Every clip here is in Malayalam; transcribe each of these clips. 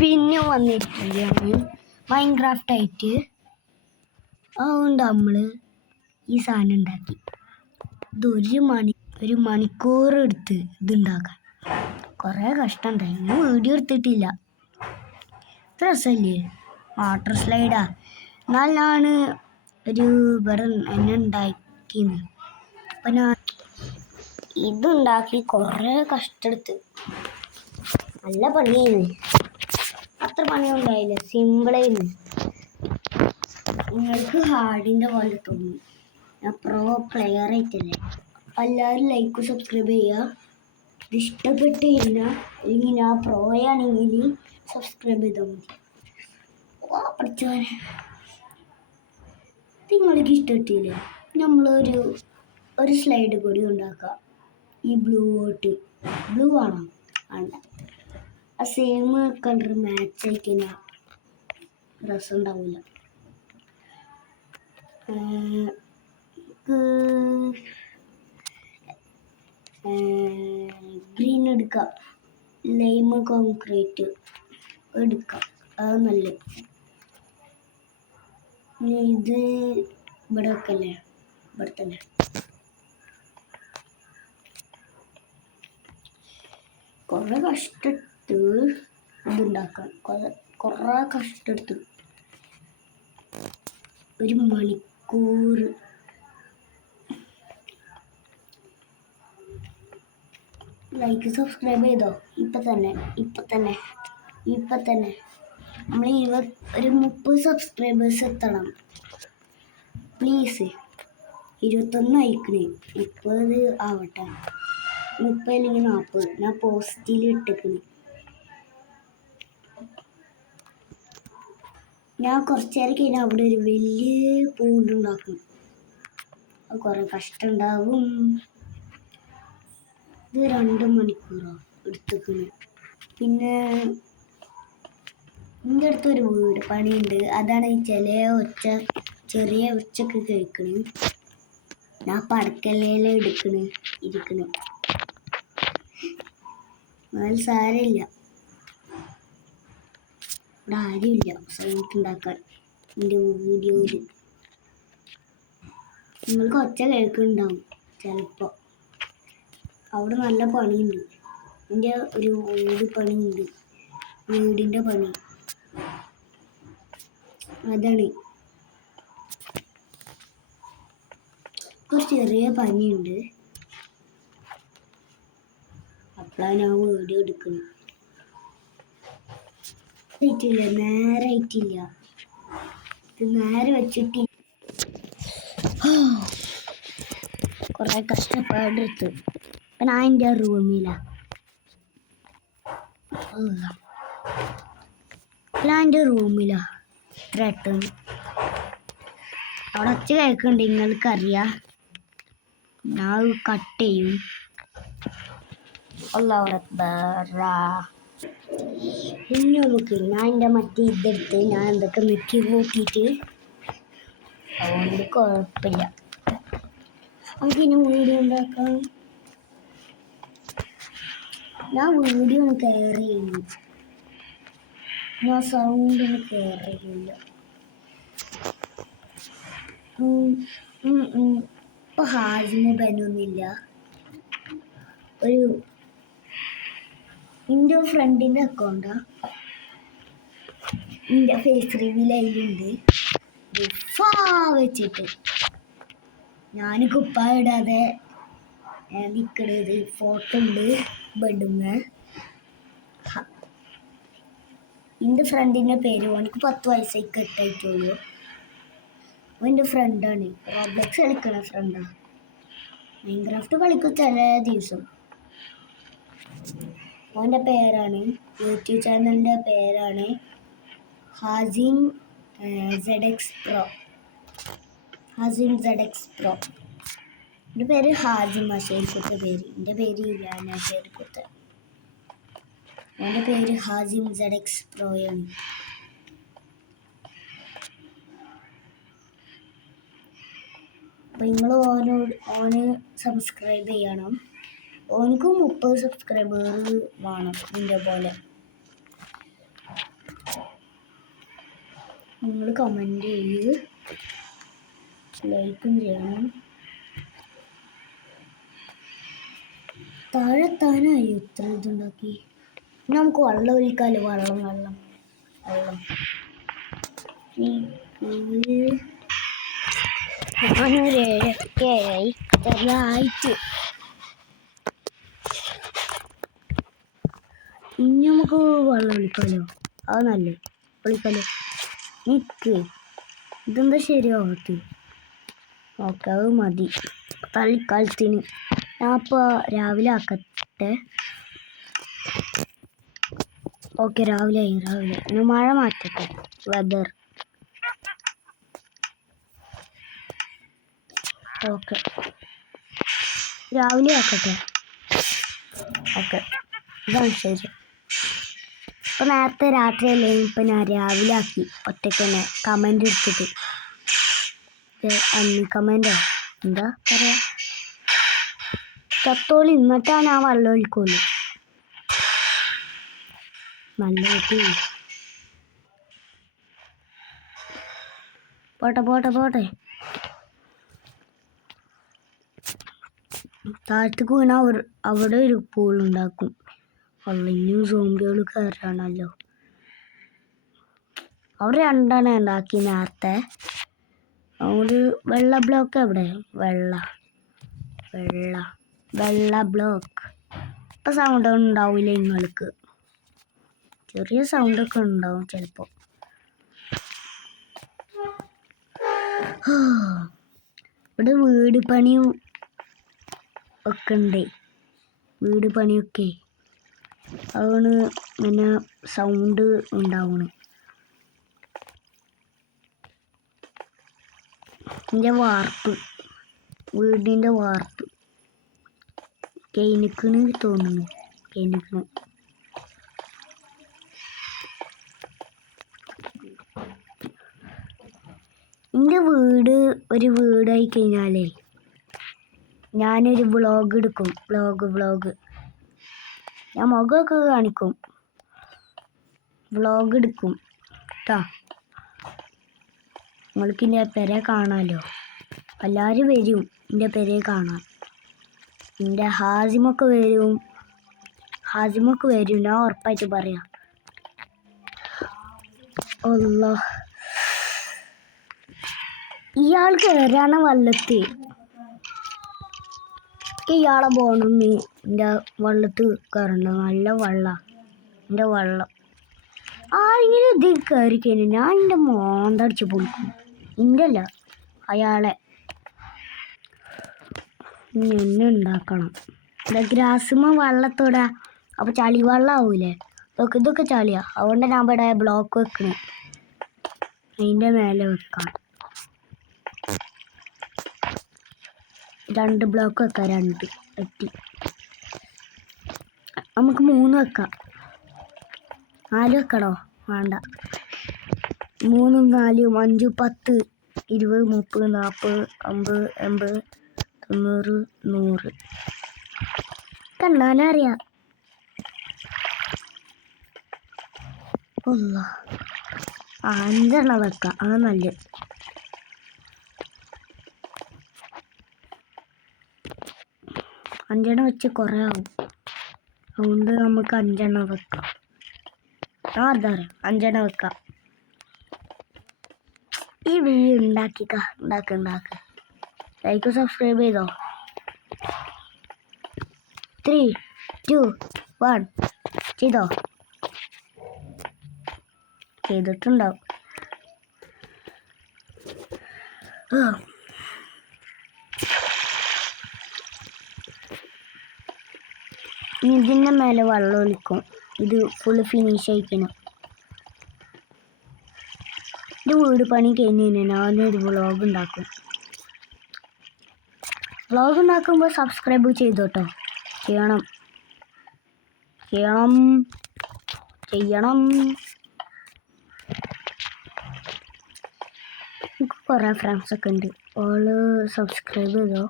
പിന്നെ വന്നിരിക്കുകയാണ് മൈൻക്രാഫ്റ്റ് ആയിട്ട്. അതുകൊണ്ട് നമ്മൾ ഈ സാധനം ഉണ്ടാക്കി. ഇത് ഒരു മണിക്കൂർ എടുത്ത് ഇതുണ്ടാക്കാൻ. കുറേ കഷ്ടമുണ്ടായി. ഞാൻ വീഡിയോ എടുത്തിട്ടില്ല. രസമല്ലേ? വാട്ടർ സ്ലൈഡാ. എന്നാലാണ് ഒരു ഇവിടെ എന്നെ ഉണ്ടാക്കിന്ന്. അപ്പം ഞാൻ ഇതുണ്ടാക്കി കുറേ കഷ്ടമെടുത്ത്. നല്ല പണിയായിരുന്നു. അത്ര പണിയൊന്നും ഉണ്ടായില്ല, സിമ്പിളായിരുന്നു. നിങ്ങൾക്ക് ഹാർഡിൻ്റെ പോലെ തോന്നും. ഞാൻ പ്രോ പ്ലെയർ ആയിട്ടല്ലേ. എല്ലാവരും ലൈക്ക് സബ്സ്ക്രൈബ് ചെയ്യുക. ഇത് ഇഷ്ടപ്പെട്ട് കഴിഞ്ഞാൽ അല്ലെങ്കിൽ ഞാൻ പ്രോ ആണെങ്കിൽ സബ്സ്ക്രൈബ് ചെയ്താൽ മതി. പഠിച്ചവനെ നിങ്ങൾക്ക് ഇഷ്ടപ്പെട്ടില്ലേ? നമ്മളൊരു സ്ലൈഡ് കൂടി ഉണ്ടാക്കാം. ഈ ബ്ലൂ ആണോ? വേണ്ട, ആ സെയിം കളർ മാച്ച് ആയിക്കഴിഞ്ഞാൽ രസം ഉണ്ടാവില്ല. ഗ്രീൻ എടുക്കാം, ലൈം കോൺക്രീറ്റ് എടുക്കാം, അത് നല്ലത്. ഇത് ഇവിടെ വെക്കല്ലേ, ഇവിടെ തന്നെ. കുറേ കഷ്ടപ്പെട്ട് ഇതുണ്ടാക്കാൻ, കുറേ കഷ്ടപ്പെട്ട് ഒരു മണിക്കൂർ. ലൈക്ക് സബ്സ്ക്രൈബ് ചെയ്തോ? ഇപ്പം തന്നെ നമ്മൾ ഒരു 30 സബ്സ്ക്രൈബേഴ്സ് എത്തണം പ്ലീസ്. 21 അയക്കണേ, 30 ആവട്ടെ. 30 അല്ലെങ്കിൽ 40 ഞാൻ പോസ്റ്റിൽ ഇട്ടിക്കണേ. ഞാൻ കുറച്ച് നേരം കഴിഞ്ഞാൽ അവിടെ ഒരു വലിയ പൂണ്ടുണ്ടാക്കും. അത് കുറേ കഷ്ടമുണ്ടാവും. ഇത് 2 മണിക്കൂറോ എടുത്തേക്കണ്. പിന്നെ എൻ്റെ അടുത്തൊരു വീട് പണിയുണ്ട്. അതാണ് ഈ ചെറിയ ഒച്ചക്ക് കേൾക്കണ്. ഞാൻ പടക്കല്ലേല ഇരിക്കണ്. എന്നാൽ സാരമില്ല, ഇവിടെ ആരുമില്ല സൗണ്ട് ഉണ്ടാക്കാൻ എൻ്റെ വീഡിയോയിൽ. നിങ്ങൾക്ക് ഒച്ച കേൾക്കുന്നുണ്ടാവും ചിലപ്പോൾ. അവിടെ നല്ല പണിയുണ്ട്. എൻ്റെ ഒരു പണിയുണ്ട്, വീടിൻ്റെ പണി. അതാണ് ഒരു ചെറിയ പണിയുണ്ട്. അപ്പോഴാണ് ഞാൻ വീഡിയോ എടുക്കുന്നത്. നേരായിട്ടില്ല. ഇത് നേരെ വെച്ചിട്ട് കുറേ കഷ്ടപ്പാടെടുത്ത്. അപ്പം ഞാൻ എൻ്റെ റൂമിലാണ്. ഇത്ര എട്ടുന്നു. അവിടെ ഒച്ച കേൾക്കുന്നുണ്ട്, നിങ്ങൾക്കറിയാം. ഞാൻ കട്ട് ചെയ്യും. ഇനി ഞാൻ എൻ്റെ മറ്റേ ഇതെടുത്ത് ഞാൻ എന്തൊക്കെ നെക്കി കൂട്ടിയിട്ട്, അതുകൊണ്ട് കുഴപ്പമില്ല. നമുക്കിനി വീഡിയോ ഉണ്ടാക്കാം. ഞാൻ വീഡിയോ ഒന്ന് കെയർ ചെയ്യുന്നു. ഞാൻ സൗണ്ട് ഒന്ന് കെയർ ചെയ്യില്ല. ഇപ്പോൾ ഹാജിമ ബനൊന്നുമില്ല. എൻ്റെ ഫ്രണ്ടിൻ്റെ അക്കൗണ്ടാണ്. എൻ്റെ ഫേസ് റിവീൽ അതിലുണ്ട്. വെച്ചിട്ട് ഞാൻ കുപ്പായ ഇടാതെ നിൽക്കണത് ഫോട്ടോ ഉണ്ട് ബെഡുമ്മ. എൻ്റെ ഫ്രണ്ടിൻ്റെ പേര്, ഓനിക്ക് 10 വയസ്സായി കെട്ടായിട്ടുള്ളൂ. എൻ്റെ ഫ്രണ്ടാണ്, റോബ്ലക്സ് കളിക്കണ ഫ്രണ്ടാണ്. മൈൻക്രാഫ്റ്റ് കളിക്കും ചില ദിവസം. ഓൻ്റെ പേരാണ്, യൂട്യൂബ് ചാനലിൻ്റെ പേരാണ് ഹാസിം ZX Pro. എൻ്റെ പേര് ഹാസിം ഷെയ്ഖുത്തെ പേര്. എൻ്റെ പേര് ഇല്ലാന ഷെയ്ഖുത്തെ. എൻ്റെ പേര് ഹാസിം ZX Pro ആണ്. അപ്പം നിങ്ങൾ ഓന് സബ്സ്ക്രൈബ് ചെയ്യണം. ഓനക്കും 30 സബ്സ്ക്രൈബേഴ്സ് വേണം എൻ്റെ പോലെ. നിങ്ങൾ കമൻറ്റ് ചെയ്ത് ലൈക്കും ചെയ്യണം. താഴെത്താനായി ഇത്ര ഇതുണ്ടാക്കി. നമുക്ക് വെള്ളം ഒഴിക്കാമല്ലോ. വെള്ളം ഞാനൊരു 7 ചെറുതായിട്ട്. ഇനി നമുക്ക് വെള്ളം ഒഴിക്കാമല്ലോ. അത് നല്ല ഒഴിക്കാമല്ലോ. നിക്ക് ഇതെന്താ ശരിയാവത്ത്? ഓക്കെ, അത് മതി തൽക്കാലത്തിന്. ഞാൻ ഇപ്പോൾ രാവിലെ ആക്കട്ടെ. ഓക്കെ, രാവിലെ ഇനി മഴ മാറ്റട്ടെ. വെതർ ഓക്കെ, രാവിലെ ആക്കട്ടെ. ഓക്കെ, ഇതാണ് ശരി. ഇപ്പം നേരത്തെ രാത്രിയല്ലേ, ഇപ്പം ഞാൻ രാവിലെ ആക്കി ഒറ്റയ്ക്ക് തന്നെ. കമൻ്റ് എടുത്തിട്ട് കമൻ്റോ എന്താ പറയാ, ചത്തോളി എന്നിട്ടാ ഞാൻ വെള്ളം ഒഴിക്കുള്ളൂ. നല്ല കുട്ടി. പോട്ടെ താഴത്തേക്ക് വീണാൽ അവിടെ ഒരു പൂളുണ്ടാക്കും. ഇനിയും സോംബികൾ കയറാണല്ലോ. അവിടെ 2 ഉണ്ടാക്കി നേരത്തെ. ഒരു വെള്ള ബ്ലോക്ക് എവിടെ? വെള്ള ബ്ലോക്ക്. ഇപ്പം സൗണ്ട് ഉണ്ടാവില്ല നിങ്ങൾക്ക്. ചെറിയ സൗണ്ടൊക്കെ ഉണ്ടാവും ചിലപ്പോൾ. ഇവിടെ വീട് പണിയും ഒക്കെ ഉണ്ട്. വീട് പണിയൊക്കെ അതുകൊണ്ട് ഇങ്ങനെ സൗണ്ട് ഉണ്ടാവണം. വീടിൻ്റെ വാർപ്പ് കഴിഞ്ഞിക്കണ് തോന്നുന്നു. എൻ്റെ വീട് ഒരു വീടായി കഴിഞ്ഞാലേ ഞാനൊരു വ്ളോഗ് എടുക്കും. വ്ളോഗ് ഞാൻ മുഖമൊക്കെ കാണിക്കും. വ്ളോഗ് എടുക്കും കേട്ടോ. നിങ്ങൾക്ക് എൻ്റെ പെരെ കാണാമല്ലോ. എല്ലാവരും വരും എൻ്റെ പെരെ കാണാൻ. എൻ്റെ ഹാസിമൊക്കെ വരും. ഞാൻ ഉറപ്പായിട്ട് പറയാം. അല്ലാ, ഇയാൾ കയറാണ് വള്ളത്ത്. ഇയാളെ പോകണമെന്ന് എൻ്റെ വള്ളത്ത് കയറണം. നല്ല എൻ്റെ വെള്ളം ആരെങ്കിലും ഇതിൽ കയറി കഴിഞ്ഞാൽ ഞാൻ എൻ്റെ മോന്തടിച്ച് പൊളിക്കും. എൻ്റെ അല്ല, അയാളെ. എന്നെ ഉണ്ടാക്കണം. ഗ്രാസുമ്മ വെള്ളത്തോടെ അപ്പോൾ ചളി വെള്ളമാവൂലേ? ഇതൊക്കെ ചളിയാ. അതുകൊണ്ട് ഞാൻ ഇവിടെ ബ്ലോക്ക് വെക്കണേ. അതിൻ്റെ മേലെ വെക്കാം. 2 ബ്ലോക്ക് വെക്കാം. 2 എത്തി. നമുക്ക് 3 വെക്കാം. 4 വെക്കണോ? വേണ്ട. 3, 4, 5, 10, 20, 30, 40, 50, 80, 90, 100 കണ്ണാനറിയാം. 5 വെക്കാം. അത് നല്ലത്. 5 വെച്ച് കുറേ ആവും. അതുകൊണ്ട് നമുക്ക് 5 വെക്കാം. അതാ 5 വെക്കാം. ഈ വീഡിയോ ഉണ്ടാക്ക്. ലൈക്ക് സബ്സ്ക്രൈബ് ചെയ്തോ. 3, 2, 1 ചെയ്തോ. ചെയ്തിട്ടുണ്ടാവും. ഇതിൻ്റെ മേലെ വെള്ളം ഒഴിക്കും. ഇത് ഫുള്ള് ഫിനിഷ് ആയിക്കണം. ഇത് വീട് പണി കഴിഞ്ഞ് ഞാനൊരു വ്ളോഗ് ഉണ്ടാക്കും. വ്ളോഗ് ഉണ്ടാക്കുമ്പോൾ സബ്സ്ക്രൈബ് ചെയ്തോട്ടോ. ചെയ്യണം. എനിക്ക് കുറേ ഫ്രണ്ട്സൊക്കെ ഉണ്ട്. ഓള് സബ്സ്ക്രൈബ് ചെയ്തോ.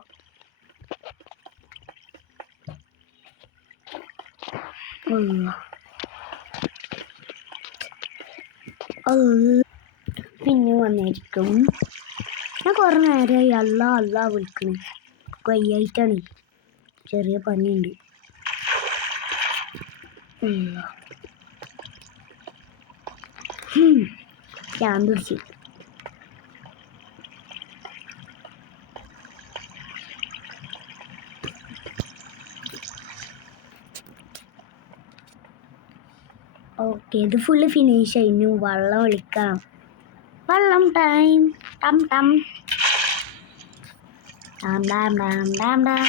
പിന്നെ വന്നിരിക്കും. ഞാൻ കുറേ നേരമായി അല്ല വിളിക്കണേ. വയ്യായിട്ടാണ്, ചെറിയ പനിയുണ്ട്. ഞാൻ പിടിച്ച് ഓക്കെ, ഇത് ഫുള്ള് ഫിനിഷ് കഴിഞ്ഞു. വെള്ളം ഒഴിക്കാം. വെള്ളം ടൈം. ടം ടം ഡാം ഡാം ഡാം ഡാം ഡാം.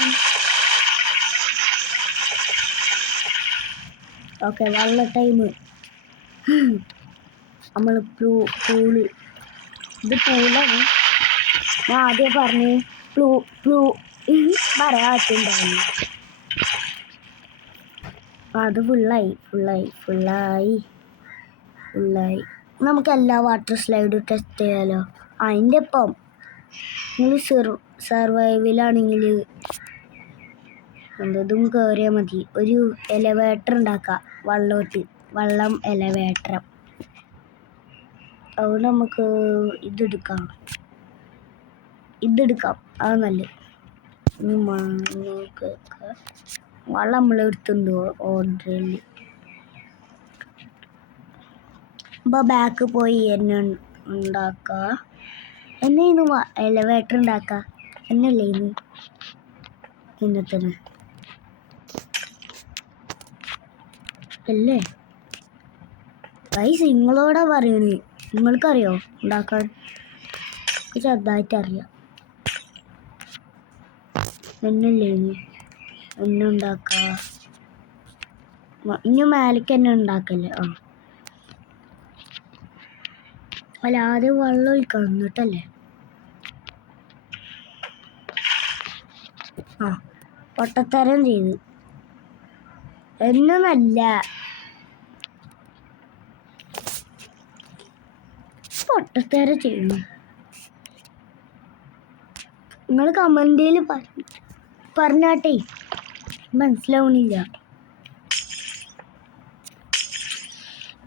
ഓക്കെ, വെള്ള ടൈം. നമ്മൾ പൂള്, ഇത് പൂളാണ്. ഞാൻ ആദ്യം പറഞ്ഞ് പ്ലൂ പറയാൻ പറ്റുന്നുണ്ടായിരുന്നു. അത് ഫുള്ളായി. നമുക്ക് എല്ലാ വാട്ടർ സ്ലൈഡും ടെസ്റ്റ് ചെയ്യാലോ. അതിൻ്റെ ഒപ്പം നിങ്ങൾ സർവൈവലാണെങ്കിൽ എന്തതും കയറിയാൽ മതി. ഒരു എലവേറ്റർ ഉണ്ടാക്കാം, വെള്ളം എലവേറ്റർ. അതുകൊണ്ട് നമുക്ക് ഇതെടുക്കാം, അത് നല്ലത്. വെള്ളം നമ്മൾ എടുത്തുണ്ട് ഓർഡറിൽ. അപ്പോൾ ബാക്ക് പോയി എന്നെ ഉണ്ടാക്കുക. എന്നെ എലവേറ്റർ ഉണ്ടാക്കുക എന്നല്ലേ ഇന്ന് തന്നെ അല്ലേ ഗൈസ്? നിങ്ങളോടാ പറയണേ. നിങ്ങൾക്കറിയോ ഉണ്ടാക്കാൻ? ചെറുതായിട്ട് അറിയാം. എന്നല്ലേ എന്നെ ഉണ്ടാക്കുക. ഇനി മേലേക്ക് എന്നെ ഉണ്ടാക്കല്ലേ. അല്ല, ആദ്യം വെള്ളം ഒഴിക്കണം എന്നിട്ടല്ലേ. പൊട്ടത്തരം ചെയ്തു. എന്നൊന്നല്ല, പൊട്ടത്തരം ചെയ്യുന്നു. നിങ്ങൾ കമന്റിൽ പറഞ്ഞാട്ടെ, മനസ്സിലാവണില്ല.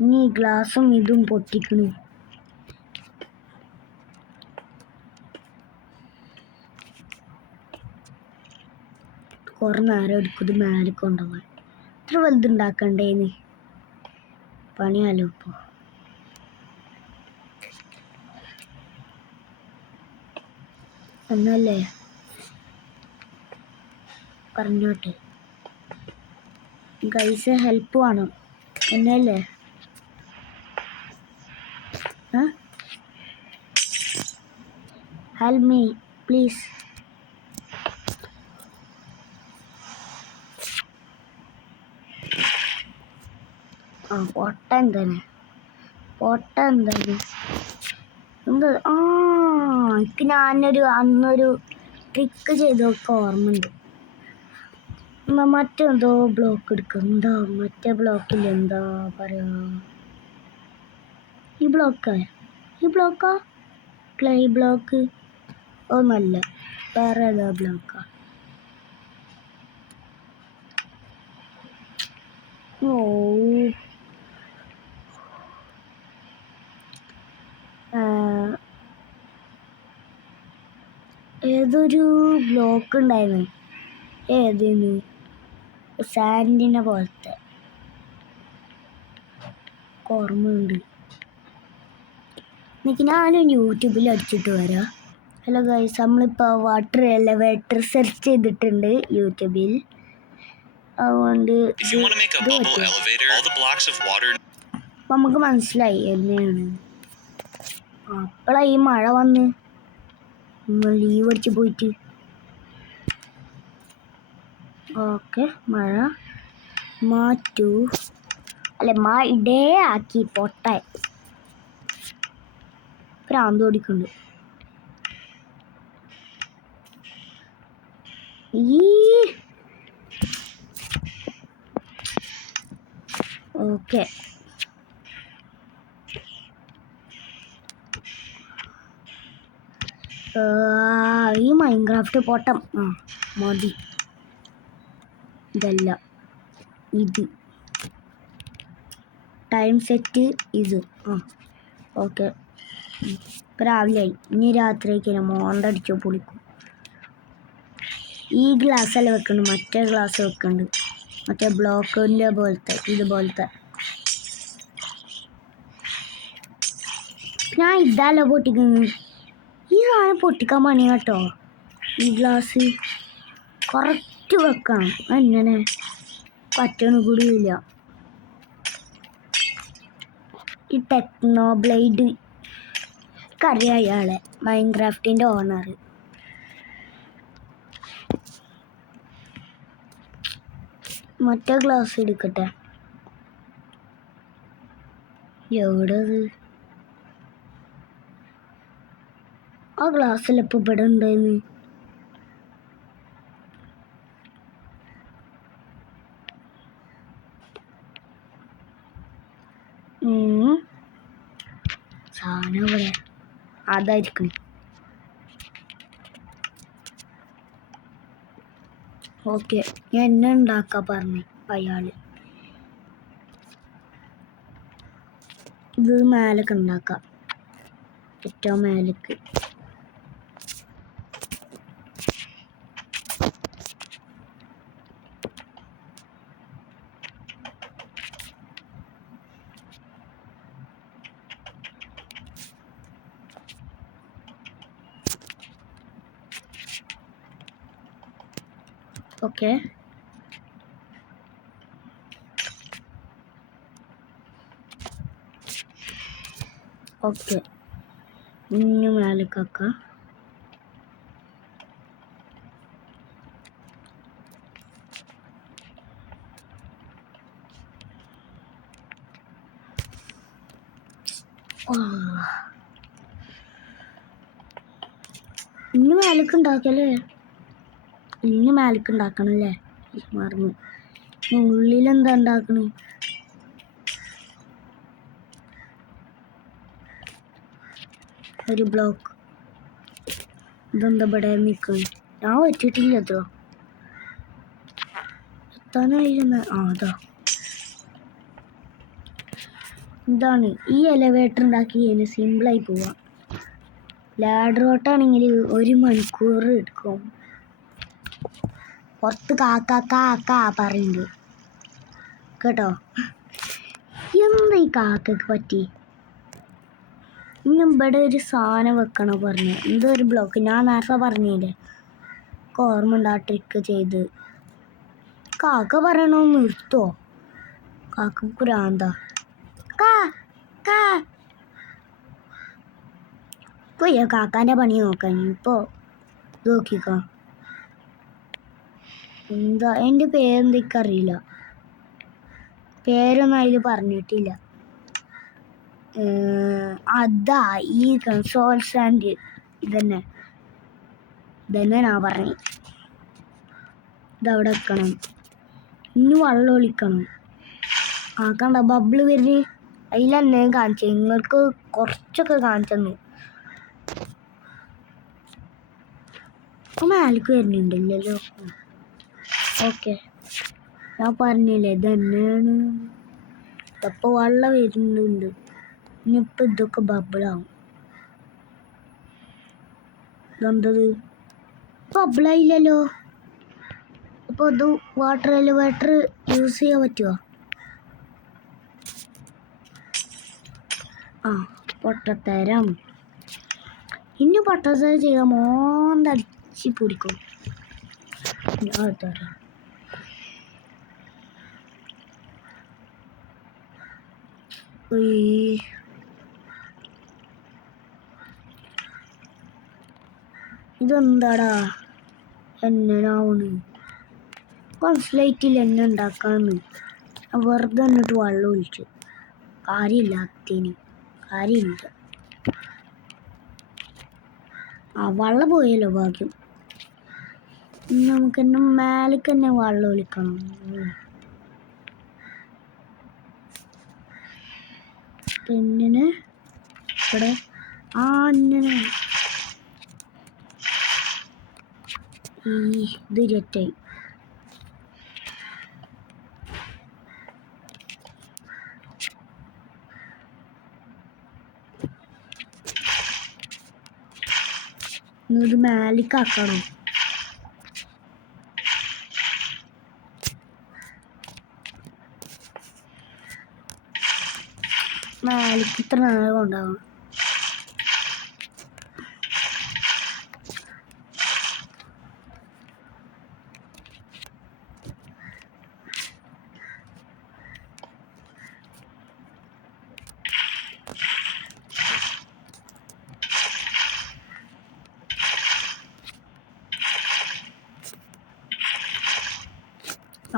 ഇനി ഗ്ലാസും ഇതും പൊട്ടിക്കണു. കുറേ നേരം എടുക്കും മേലെ കൊണ്ടുപോകാൻ. ഇത്ര വലുതുണ്ടാക്കണ്ടേന്ന് പണിയാലോ ഇപ്പോൾ. എന്നല്ലേ പറഞ്ഞോട്ടെ ഗൈസ്, ഹെൽപ്പ് വേണം എന്നല്ലേ. Help me please. പൊട്ട എന്താണ് എന്താ? എനിക്ക് അന്നൊരു ട്രിക്ക് ചെയ്തൊക്കെ ഓർമ്മയുണ്ട്. മറ്റെന്തോ ബ്ലോക്ക് എടുക്കും. എന്താ മറ്റേ ബ്ലോക്കിൽ എന്താ പറയാ? ഈ ബ്ലോക്കാ ക്ലേ ബ്ലോക്ക് ഒന്നല്ല, വേറെ ഏതാ ബ്ലോക്കാ? ഏതൊരു ബ്ലോക്ക് ഉണ്ടായിരുന്നു. ഏതിന്? സാൻഡിനെ പോലത്തെ ഓർമ്മയുണ്ട്. എനിക്ക് ഞാനും യൂട്യൂബിൽ അടിച്ചിട്ട് വരാം. ഹലോ ഗൈസ്, നമ്മളിപ്പോൾ വാട്ടർ എലവേറ്റർ സെർച്ച് ചെയ്തിട്ടുണ്ട് യൂട്യൂബിൽ. അതുകൊണ്ട് നമുക്ക് മനസ്സിലായി എങ്ങനെയാണ്. അപ്പോഴാണ് ഈ മഴ വന്ന് ലീവ് അടിച്ച് പോയിട്ട്. ഓക്കെ, മഴ മാറ്റൂ. അല്ല, ഇടേ ആക്കി പൊട്ട പ്രാന്ത് ഓടിക്കുന്നുണ്ട്. ഓക്കെ, ഈ മൈൻക്രാഫ്റ്റ് പൊട്ടം മതി. ഇതല്ല, ഇത് ടൈം സെറ്റ് ഇത്. ഓക്കെ, ഇപ്പം രാവിലെ ആയി, ഇനി രാത്രിക്ക് മോന്തടിച്ചോ പൊളിക്കും. ഈ ഗ്ലാസ്സല്ല വെക്കുന്നുണ്ട്, മറ്റേ ഗ്ലാസ് വെക്കുന്നുണ്ട്, മറ്റേ ബ്ലോക്കിൻ്റെ പോലത്തെ ഇതുപോലത്തെ. ഞാൻ ഇതല്ല പൊട്ടിക്കുന്നത്, ഈ സാധനം പൊട്ടിക്കാൻ പണി കേട്ടോ. ഈ ഗ്ലാസ് കറക്റ്റ് വെക്കണം, എങ്ങനെ പറ്റണ കൂടിയില്ല. ഈ ടെക്നോ ബ്ലേഡ് കറിയാം അയാളെ, മൈൻക്രാഫ്റ്റിൻ്റെ ഓണർ. മറ്റേ ഗ്ലാസ് എടുക്കട്ടെ. എവിടെ അത്? ആ ഗ്ലാസ്സിൽ ഇപ്പോൾ ഇവിടെ ഉണ്ടായിരുന്നു. സാധനം ഇവിടെ അതായിരിക്കും. ഓക്കെ, ഞാൻ എന്നെ ഉണ്ടാക്കാൻ പറഞ്ഞു അയാള്. ഇത് മേലൊക്കെ ഉണ്ടാക്കാം, ഏറ്റവും മേലേക്ക്. ഓക്കെ, ഓക്കെ, ഇനി മേലേക്കാക്കാം. ഇനി മേലേക്ക് ഉണ്ടാക്കല്ലേ, ഇനി മേലേക്ക് ഉണ്ടാക്കണല്ലേ, മറന്നു. ഉള്ളിലെന്താ ഉണ്ടാക്കണേ? ഒരു ബ്ലോക്ക്. ഇതെന്താ ഇവിടെ നിൽക്കുന്നു? ഞാൻ വെച്ചിട്ടില്ല അത്രോ, എത്താനായിരുന്നു. അതാ ഇതാണ് ഈ എലവേറ്റർ ഉണ്ടാക്കി കഴിഞ്ഞാൽ സിമ്പിളായി പോവാം. ലാഡർ ഓട്ടാണെങ്കിൽ 1 മണിക്കൂർ എടുക്കും. പുറത്ത് കാക്ക പറയുന്നുണ്ട് കേട്ടോ. എന്താ ഈ കാക്കക്ക് പറ്റി? ഇനി ഇവിടെ ഒരു സാധനം വെക്കണം പറഞ്ഞു. എന്തൊരു ബ്ലോക്ക് ഞാൻ നേരത്തെ പറഞ്ഞില്ലേ, ഓർമ്മ ഉണ്ട് ആ ട്രിക്ക് ചെയ്ത്. കാക്ക പറയണോ നിർത്തോ? കാക്ക ഭ്രാന്താ. പോയി കാക്കാൻ്റെ പണി നോക്കാൻ. ഇപ്പോൾ നോക്കിക്കോ. എന്താ എൻ്റെ പേരെന്തൊക്കെ പേരൊന്നും അതിൽ പറഞ്ഞിട്ടില്ല. അതാ ഈ കൺസോൾ സ്റ്റാൻഡ്. ഇതന്നെ ഞാൻ പറഞ്ഞു. ഇതവിടെ വെക്കണം. ഇനി വെള്ളം ഒളിക്കണം. കണ്ട ബബിള് വരുന്നത്, അതിലെന്നെ കാണിച്ചു. നിങ്ങൾക്ക് കുറച്ചൊക്കെ കാണിച്ചു. മേലേക്ക് വരുന്നുണ്ടല്ലോ. ഓക്കെ, ഞാൻ പറഞ്ഞില്ലേ ഇതന്നെയാണ്. ഇതപ്പോൾ വെള്ളം വരുന്നുണ്ട്. ഇനിയിപ്പോൾ ഇതൊക്കെ ബബിളാവും. ഇതെന്തത്? ബബിളായില്ലല്ലോ. അപ്പോൾ ഇത് വാട്ടർ എലിവേറ്റർ യൂസ് ചെയ്യാൻ പറ്റുമോ? പൊട്ടത്തരം. ഇനി പൊട്ടത്തരം ചെയ്യാൻ മോന്തടിച്ച് പിടിക്കും. ഇതെന്താടാ എന്നാണ് മനസ്സിലായിട്ടില്ല. എന്നെ ഉണ്ടാക്കാന്ന് വെറുതെ എന്നിട്ട് വെള്ളം ഒഴിച്ചു. കാര്യമില്ലാത്തതിന് കാര്യമില്ല. വെള്ളം പോയല്ലോ ഭാഗ്യം. നമുക്ക് തന്നെ മേലേക്ക് തന്നെ വെള്ളം ഒഴിക്കണം. പിന്നെ ഇവിടെ അങ്ങനെ ഇത് രറ്റായി. ഇത് മേലിക്കാക്കണം. മേലിക്ക് ഇത്ര നേരം കൊണ്ടാവും.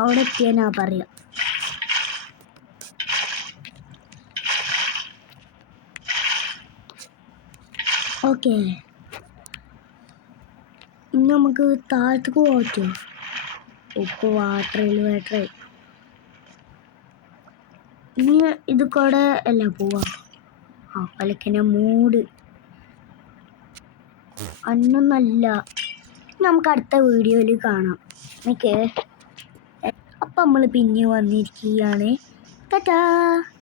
അവിടെ എത്തിയാ ഞാൻ പറയാം. ഓക്കെ, ഇനി നമുക്ക് താഴത്തേക്ക് പോകട്ടോ. ഉപ്പ് വാട്ടർ ഇനി ഇത് കൂടെ അല്ല പോവാ. പലക്കിനെ മൂട് അന്നൊന്നല്ല. നമുക്ക് അടുത്ത വീഡിയോയിൽ കാണാം. ഓക്കെ, അപ്പം നമ്മൾ പിന്നെ വന്നിരിക്കുകയാണ്. ടാറ്റാ.